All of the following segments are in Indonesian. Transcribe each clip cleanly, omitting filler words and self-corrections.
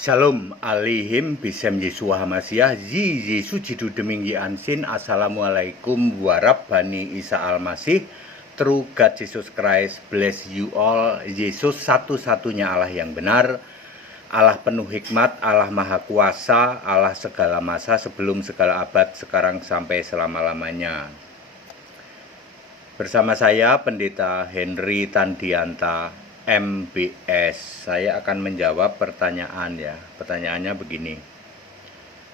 Shalom alaihim bisem Yesua Hamasiah Yi Yesu jidu deminggi ansin. Assalamualaikum warahmatullahi Isa Almasih. True God Jesus Christ bless you all. Yesus satu-satunya Allah yang benar, Allah penuh hikmat, Allah maha kuasa, Allah segala masa, sebelum segala abad, sekarang sampai selama-lamanya. Bersama saya Pendeta Henry Tandianta MBS. Saya akan menjawab pertanyaan ya. Pertanyaannya begini.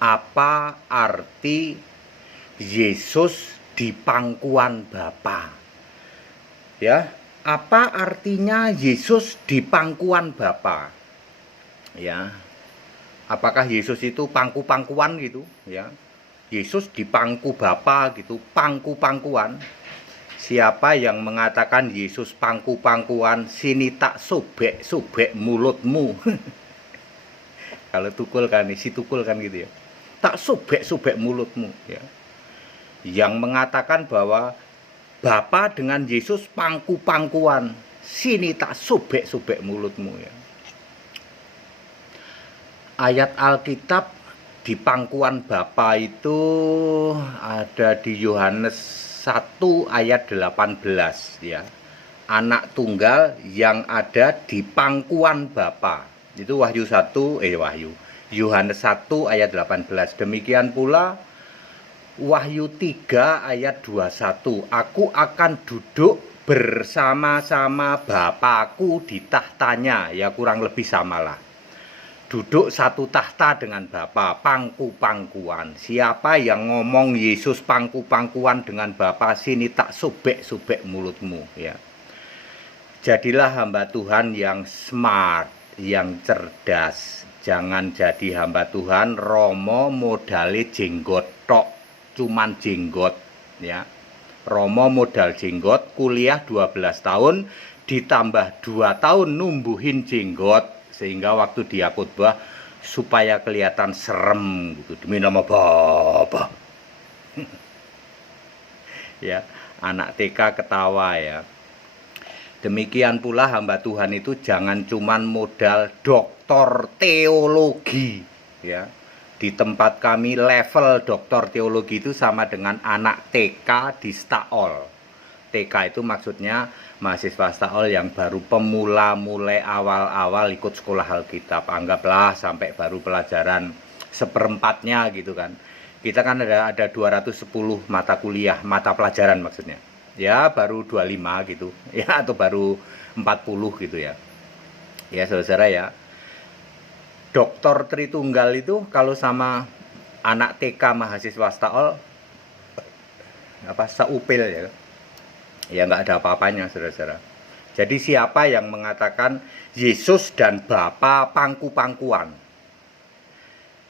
Apa arti Yesus di pangkuan Bapa? Ya, apa artinya Yesus di pangkuan Bapa? Ya. Apakah Yesus itu pangku-pangkuan gitu, ya? Yesus di pangku Bapa gitu, pangku-pangkuan. Siapa yang mengatakan Yesus pangku-pangkuan, sini tak sobek-sobek mulutmu. Kalau tukul kan, si tukul kan gitu ya. Tak sobek-sobek mulutmu ya. Yang mengatakan bahwa Bapa dengan Yesus pangku-pangkuan, sini tak sobek-sobek mulutmu ya. Ayat Alkitab di pangkuan Bapa itu ada di Yohanes 1 ayat 18 ya. Anak tunggal yang ada di pangkuan Bapa. Itu Yohanes 1 ayat 18. Demikian pula Wahyu 3 ayat 21. Aku akan duduk bersama-sama Bapakku di tahtanya. Ya kurang lebih samalah. Duduk satu tahta dengan Bapa, pangku-pangkuan. Siapa yang ngomong Yesus pangku-pangkuan dengan Bapa, sini tak sobek-sobek mulutmu ya. Jadilah hamba Tuhan yang smart, yang cerdas. Jangan jadi hamba Tuhan romo modale jenggot tok, cuman jenggot ya. Romo modal jenggot, kuliah 12 tahun ditambah 2 tahun numbuhin jenggot, sehingga waktu dia khotbah supaya kelihatan serem gitu, demi nama Bapa. Ya, anak TK ketawa ya. Demikian pula hamba Tuhan itu jangan cuman modal doktor teologi ya. Di tempat kami level doktor teologi itu sama dengan anak TK di Staol. TK itu maksudnya mahasiswa Staol yang baru pemula, mulai awal-awal ikut sekolah Alkitab. Anggaplah sampai baru pelajaran seperempatnya gitu kan. Kita kan ada 210 mata kuliah, mata pelajaran maksudnya. Ya baru 25 gitu. Ya atau baru 40 gitu ya. Ya saudara ya. Doktor Tritunggal itu kalau sama anak TK mahasiswa Staol seupil ya. Ya nggak ada apa-apanya saudara-saudara. Jadi siapa yang mengatakan Yesus dan Bapa pangku-pangkuan,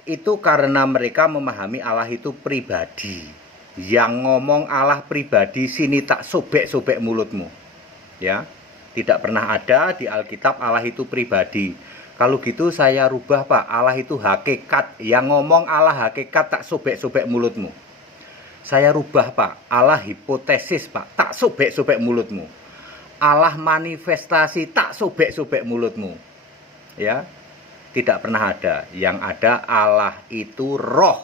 itu karena mereka memahami Allah itu pribadi. Yang ngomong Allah pribadi, sini tak sobek-sobek mulutmu ya. Tidak pernah ada di Alkitab Allah itu pribadi. Kalau gitu saya rubah Pak, Allah itu hakikat. Yang ngomong Allah hakikat, tak sobek-sobek mulutmu. Saya rubah Pak, Allah hipotesis Pak, tak sobek-sobek mulutmu. Allah manifestasi, tak sobek-sobek mulutmu. Ya, tidak pernah ada. Yang ada Allah itu roh.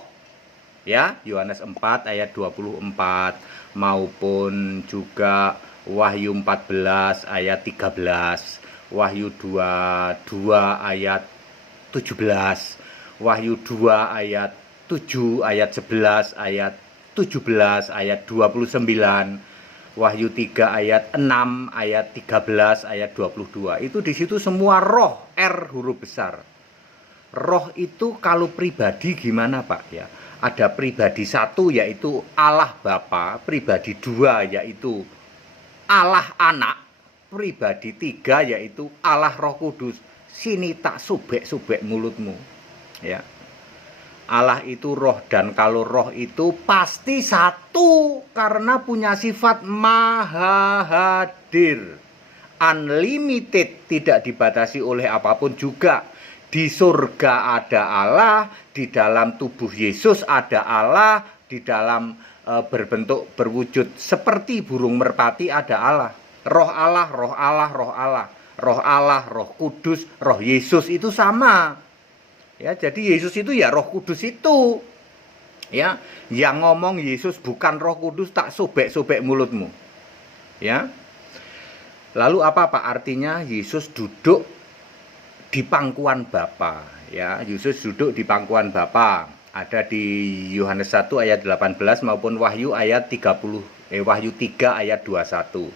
Ya, Yohanes 4 ayat 24 maupun juga Wahyu 14 ayat 13, Wahyu 2 ayat 17, Wahyu 2 ayat 7, ayat 11, ayat 17, ayat 29, Wahyu 3 ayat 6, ayat 13, ayat 22. Itu di situ semua roh, R huruf besar. Roh itu kalau pribadi gimana Pak ya? Ada pribadi satu yaitu Allah Bapa, pribadi dua yaitu Allah Anak, pribadi tiga yaitu Allah Roh Kudus. Sini tak sobek-sobek mulutmu ya. Allah itu roh, dan kalau roh itu pasti satu karena punya sifat maha hadir, unlimited, tidak dibatasi oleh apapun juga. Di surga ada Allah, di dalam tubuh Yesus ada Allah, di dalam berbentuk berwujud seperti burung merpati ada Allah. Roh Allah, roh Allah, roh Allah, roh Allah, roh Kudus, roh Yesus itu sama. Ya, jadi Yesus itu ya Roh Kudus itu. Ya, yang ngomong Yesus bukan Roh Kudus, tak sobek-sobek mulutmu. Ya. Lalu apa Pak artinya Yesus duduk di pangkuan Bapa? Ya, Yesus duduk di pangkuan Bapa. Ada di Yohanes 1 ayat 18 maupun Wahyu ayat 30, Wahyu 3 ayat 21.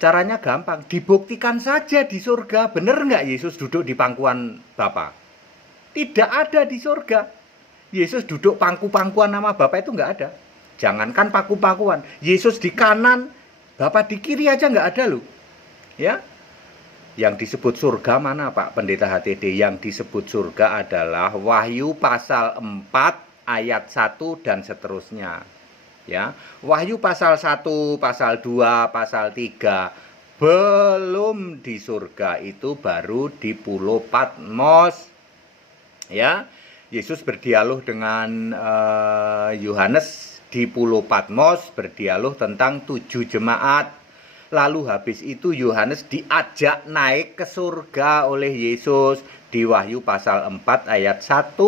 Caranya gampang, dibuktikan saja di surga. Bener nggak Yesus duduk di pangkuan Bapa? Tidak ada di surga. Yesus duduk pangku-pangkuan nama Bapa itu nggak ada. Jangankan pangku-pangkuan, Yesus di kanan, Bapa di kiri aja nggak ada loh. Ya, yang disebut surga mana Pak Pendeta HTD? Yang disebut surga adalah Wahyu pasal 4 ayat 1 dan seterusnya. Ya, Wahyu pasal 1, pasal 2, pasal 3 belum di surga, itu baru di Pulau Patmos. Ya, Yesus berdialog dengan Yohanes di Pulau Patmos, berdialog tentang 7 jemaat. Lalu habis itu Yohanes diajak naik ke surga oleh Yesus di Wahyu pasal 4 ayat 1.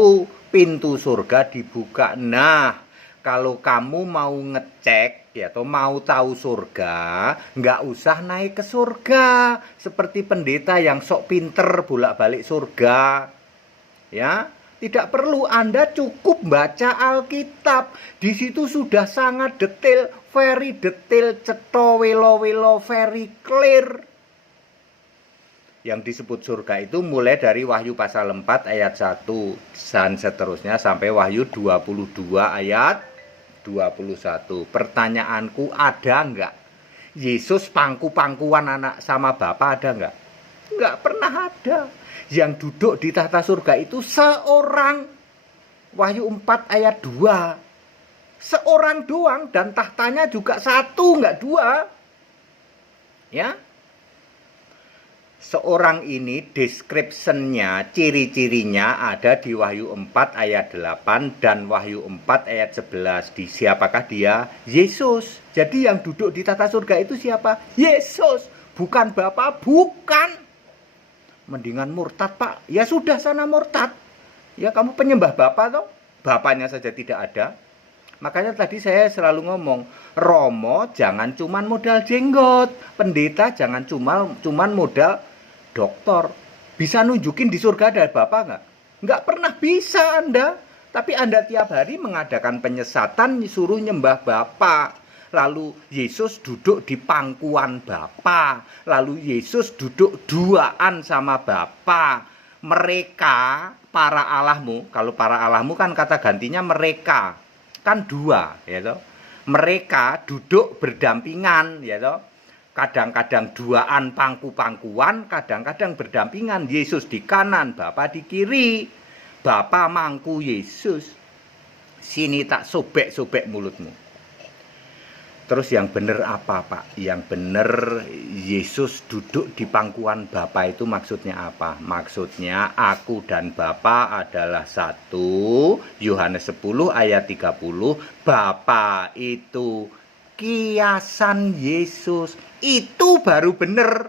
Pintu surga dibuka. Nah, kalau kamu mau ngecek ya atau mau tahu surga, nggak usah naik ke surga seperti pendeta yang sok pinter bolak-balik surga. Ya, tidak perlu, Anda cukup baca Alkitab. Di situ sudah sangat detail, very detail, cetha welo-welo, very clear. Yang disebut surga itu mulai dari Wahyu pasal 4 ayat 1 dan seterusnya sampai Wahyu 22 ayat 21. Pertanyaanku, ada enggak Yesus pangku-pangkuan anak sama Bapa, ada enggak? Enggak pernah ada. Yang duduk di tahta surga itu seorang. Wahyu 4 ayat 2. Seorang doang, dan tahtanya juga satu, enggak dua. Ya. Seorang ini description-nya, ciri-cirinya ada di Wahyu 4 ayat 8 dan Wahyu 4 ayat 11. Di siapakah dia? Yesus. Jadi yang duduk di tata surga itu siapa? Yesus. Bukan Bapa, bukan. Mendingan murtad Pak. Ya sudah sana murtad. Ya kamu penyembah Bapa toh. Bapaknya saja tidak ada. Makanya tadi saya selalu ngomong, Romo jangan cuman modal jenggot, pendeta jangan cuman modal doktor. Bisa nunjukin di surga ada Bapa nggak? Nggak pernah bisa Anda. Tapi Anda tiap hari mengadakan penyesatan, suruh nyembah Bapa. Lalu Yesus duduk di pangkuan Bapa. Lalu Yesus duduk duaan sama Bapa. Mereka, para Allahmu, kalau para Allahmu kan kata gantinya mereka. Kan dua, ya toh. Mereka duduk berdampingan, ya toh. Kadang-kadang duaan pangku-pangkuan, kadang-kadang berdampingan. Yesus di kanan, Bapa di kiri. Bapa mangku Yesus. Sini tak sobek-sobek mulutmu. Terus yang benar apa Pak? Yang benar Yesus duduk di pangkuan Bapa itu maksudnya apa? Maksudnya aku dan Bapa adalah satu. Yohanes 10 ayat 30. Bapa itu kiasan Yesus. Itu baru benar.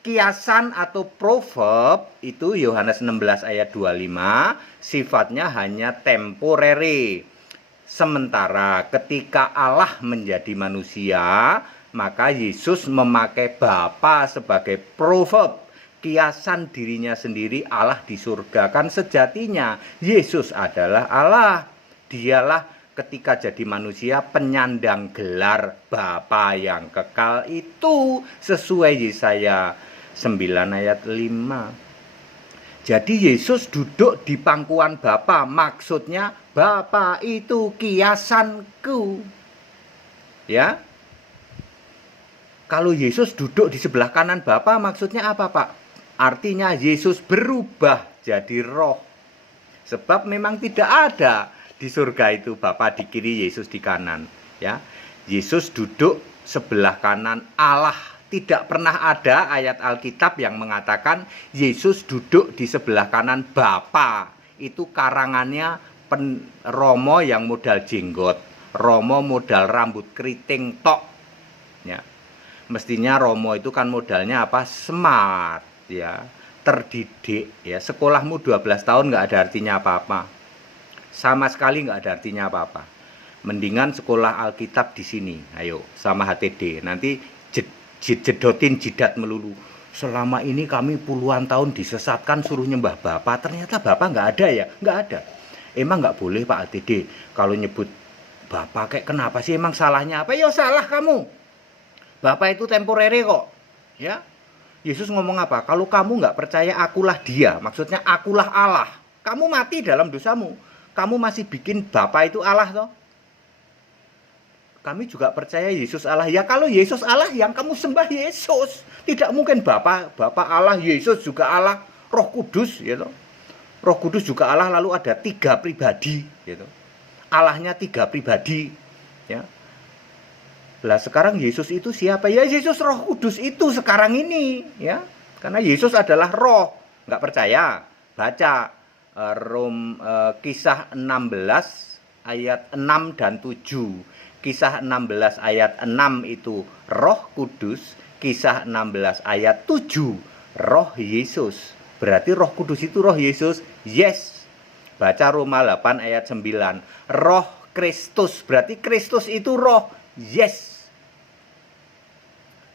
Kiasan atau proverb itu Yohanes 16 ayat 25 sifatnya hanya temporary. Sementara ketika Allah menjadi manusia, maka Yesus memakai Bapa sebagai proverb, kiasan dirinya sendiri Allah di surga. Kan sejatinya Yesus adalah Allah. Dialah ketika jadi manusia penyandang gelar Bapa yang kekal itu sesuai Yesaya 9 ayat 5. Jadi Yesus duduk di pangkuan Bapa, maksudnya Bapa itu kiasanku. Ya. Kalau Yesus duduk di sebelah kanan Bapa, maksudnya apa, Pak? Artinya Yesus berubah jadi roh. Sebab memang tidak ada di surga itu Bapa di kiri, Yesus di kanan, ya. Yesus duduk sebelah kanan Allah. Tidak pernah ada ayat Alkitab yang mengatakan Yesus duduk di sebelah kanan Bapa. Itu karangannya Romo yang modal jenggot, Romo modal rambut keriting tok. Ya. Mestinya Romo itu kan modalnya apa? Smart, ya. terdidik, ya. Sekolahmu 12 tahun nggak ada artinya apa-apa. Sama sekali nggak ada artinya apa-apa. Mendingan sekolah Alkitab di sini, ayo, sama HTD. Nanti jedotin jidat melulu. Selama ini kami puluhan tahun disesatkan suruh nyembah Bapak, ternyata Bapak nggak ada ya? Nggak ada. Emang nggak boleh Pak HTD kalau nyebut Bapak kayak kenapa sih, emang salahnya apa? Ya salah kamu. Bapak itu temporary kok, ya. Yesus ngomong apa? Kalau kamu nggak percaya akulah dia, maksudnya akulah Allah. Kamu mati dalam dosamu. Kamu masih bikin Bapa itu Allah toh? Kami juga percaya Yesus Allah. Ya kalau Yesus Allah, yang kamu sembah Yesus. Tidak mungkin Bapa Allah, Yesus juga Allah, Roh Kudus, gitu. Roh Kudus juga Allah, lalu ada 3 pribadi, gitu. Allahnya 3 pribadi, ya. Lah sekarang Yesus itu siapa? Ya Yesus Roh Kudus itu sekarang ini, ya. Karena Yesus adalah roh. Nggak percaya? Baca Kisah 16 ayat 6 dan 7. Kisah 16 ayat 6 itu Roh Kudus, Kisah 16 ayat 7 Roh Yesus. Berarti Roh Kudus itu Roh Yesus? Yes. Baca Roma 8 ayat 9. Roh Kristus, berarti Kristus itu roh? Yes.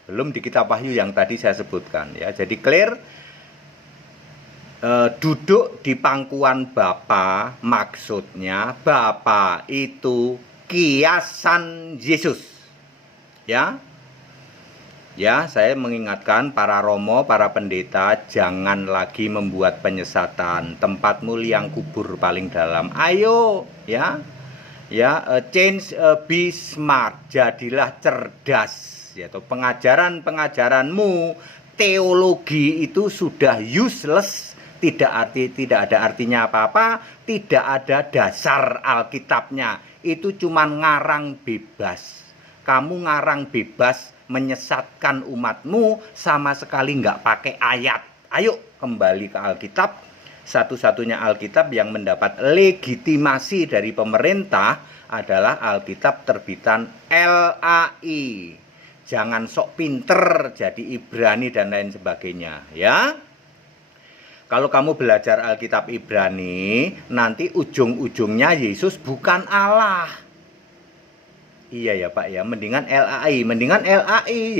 Belum di kitab Wahyu yang tadi saya sebutkan, ya. Jadi clear, duduk di pangkuan Bapa, maksudnya Bapa itu kiasan Yesus, ya. Ya, saya mengingatkan para romo, para pendeta, jangan lagi membuat penyesatan. Tempatmu liang kubur paling dalam. Ayo, ya. Ya, change, be smart, jadilah cerdas. Yaitu pengajaranmu, teologi itu sudah useless, tidak ada artinya apa-apa, tidak ada dasar Alkitabnya. Itu cuma ngarang bebas. Kamu ngarang bebas menyesatkan umatmu, sama sekali nggak pakai ayat. Ayo kembali ke Alkitab. Satu-satunya Alkitab yang mendapat legitimasi dari pemerintah adalah Alkitab terbitan LAI. Jangan sok pinter jadi Ibrani dan lain sebagainya, ya. Kalau kamu belajar Alkitab Ibrani, nanti ujung-ujungnya Yesus bukan Allah. Iya ya Pak ya, mendingan LAI,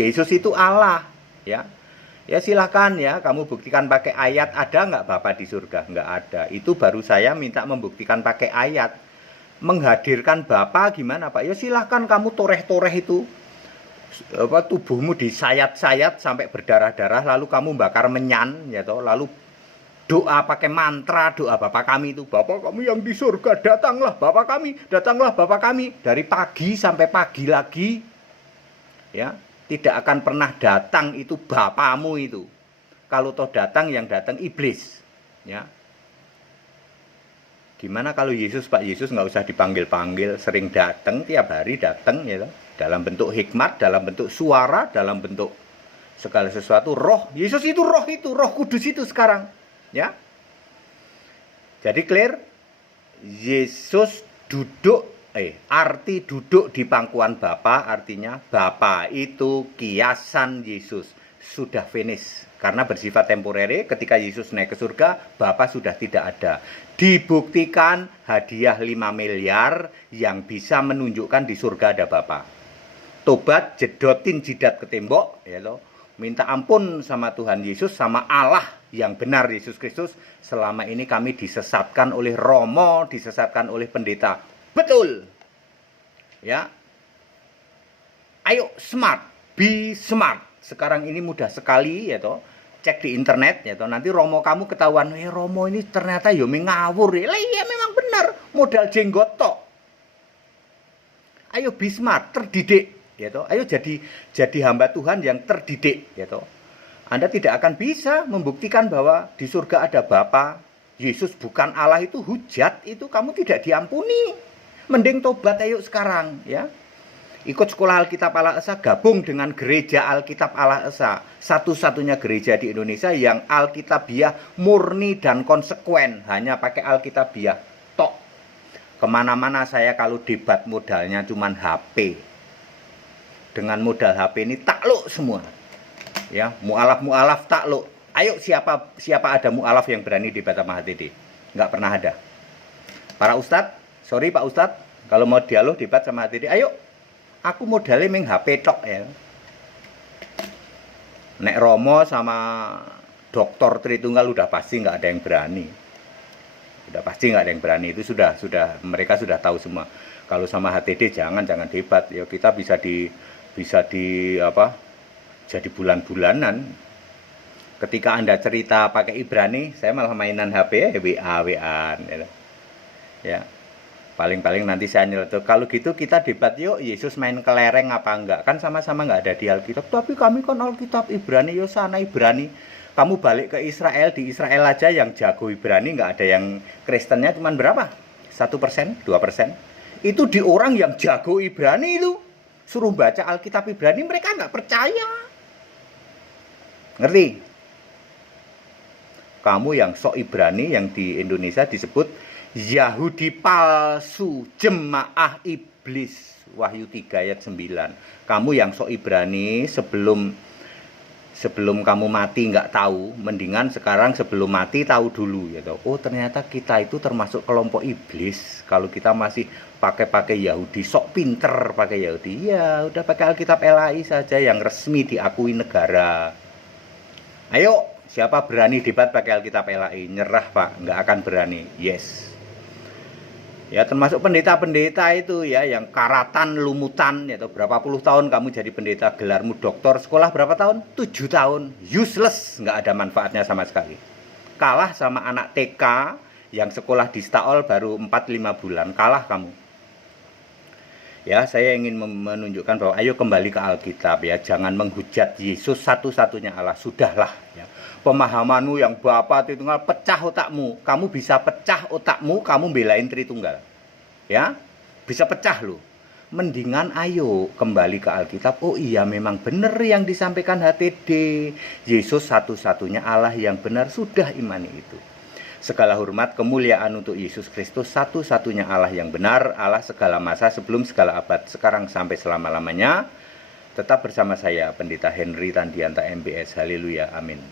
Yesus itu Allah, ya. Ya silahkan ya, kamu buktikan pakai ayat. Ada nggak Bapa di surga? Nggak ada. Itu baru saya minta membuktikan pakai ayat. Menghadirkan Bapa gimana Pak? Ya silahkan kamu toreh-toreh itu. Tubuhmu disayat-sayat sampai berdarah-darah, lalu kamu bakar menyan, ya toh, lalu doa pakai mantra, doa Bapa kami itu, Bapa kami yang di surga, datanglah Bapa kami, datanglah Bapa kami, dari pagi sampai pagi lagi, ya, tidak akan pernah datang itu Bapamu itu. Kalau toh datang, yang datang iblis, ya. Gimana kalau Yesus, Pak Yesus nggak usah dipanggil-panggil, sering datang, tiap hari datang, ya toh. Dalam bentuk hikmat, dalam bentuk suara, dalam bentuk segala sesuatu, roh. Yesus itu, Roh Kudus itu sekarang, ya. Jadi clear, Yesus duduk, arti duduk di pangkuan Bapa artinya Bapa itu kiasan Yesus, sudah finish. Karena bersifat temporary, ketika Yesus naik ke surga, Bapa sudah tidak ada. Dibuktikan hadiah 5 miliar yang bisa menunjukkan di surga ada Bapa. Tobat, jedotin jidat ke tembok, ya loh. Minta ampun sama Tuhan Yesus, sama Allah yang benar Yesus Kristus. Selama ini kami disesatkan oleh romo, disesatkan oleh pendeta. Betul. Ya. Ayo smart, be smart. Sekarang ini mudah sekali, ya toh. Cek di internet, ya toh. Nanti romo kamu ketahuan, romo ini ternyata ya ngawur. Ya memang benar, modal jenggot tok. Ayo be smart, terdidik. Ya toh, ayo jadi hamba Tuhan yang terdidik, ya toh. Anda tidak akan bisa membuktikan bahwa di surga ada Bapa, Yesus bukan Allah, itu hujat, itu kamu tidak diampuni. Mending tobat ayo sekarang, ya. Ikut sekolah Alkitab Allah Esa, gabung dengan gereja Alkitab Allah Esa, satu-satunya gereja di Indonesia yang Alkitabiah murni dan konsekuen, hanya pakai Alkitabiah tok. Kemana-mana saya kalau debat modalnya cuman HP. Dengan modal HP ini takluk semua, ya, mualaf takluk. Ayo, siapa ada mu'alaf yang berani debat sama HTD? Nggak pernah ada. Para ustadz, sorry Pak Ustadz, kalau mau dialog debat sama HTD, ayo. Aku modalnya main HP tok ya. Nek Romo sama Dokter Tritunggal udah pasti nggak ada yang berani. Udah pasti nggak ada yang berani, itu sudah mereka sudah tahu semua. Kalau sama HTD jangan debat. Ya kita bisa di apa? Jadi bulan-bulanan. Ketika Anda cerita pakai Ibrani, saya malah mainan HP WA-WAan ya. Paling-paling nanti saya nyeletuk. Kalau gitu kita debat yuk, Yesus main kelereng apa enggak? Kan sama-sama nggak ada di Alkitab. Tapi kami kan Alkitab Ibrani, yo sana Ibrani. Kamu balik ke Israel, di Israel aja yang jago Ibrani, nggak ada yang Kristennya cuman berapa? 1%, 2%. Itu di orang yang jago Ibrani itu. Suruh baca Alkitab Ibrani, mereka nggak percaya. Ngerti? Kamu yang sok Ibrani, yang di Indonesia disebut Yahudi palsu, jemaah iblis. Wahyu 3 ayat 9. Kamu yang sok Ibrani, sebelum kamu mati nggak tahu, mendingan sekarang sebelum mati tahu dulu ya. Oh ternyata kita itu termasuk kelompok iblis. Kalau kita masih pakai Yahudi, sok pinter pakai Yahudi, ya udah pakai Alkitab LAI saja yang resmi diakui negara. Ayo, siapa berani debat pakai Alkitab LAI? Nyerah Pak, nggak akan berani. Yes. Ya termasuk pendeta-pendeta itu ya, yang karatan, lumutan, ya berapa puluh tahun kamu jadi pendeta, gelarmu doktor, sekolah berapa tahun? 7 tahun, useless, nggak ada manfaatnya sama sekali. Kalah sama anak TK yang sekolah di Staol baru 4-5 bulan, kalah kamu. Ya, saya ingin menunjukkan bahwa ayo kembali ke Alkitab ya, jangan menghujat Yesus satu-satunya Allah, sudahlah ya. Pemahamanmu yang Bapa Tritunggal, pecah otakmu. Kamu bisa pecah otakmu, kamu belain Tritunggal. Ya, bisa pecah loh. Mendingan ayo kembali ke Alkitab. Oh iya, memang benar yang disampaikan HTD. Yesus satu-satunya Allah yang benar, sudah imani itu. Segala hormat, kemuliaan untuk Yesus Kristus, satu-satunya Allah yang benar, Allah segala masa, sebelum segala abad, sekarang sampai selama-lamanya. Tetap bersama saya, Pendeta Henry Tandianta MBS. Haleluya, amin.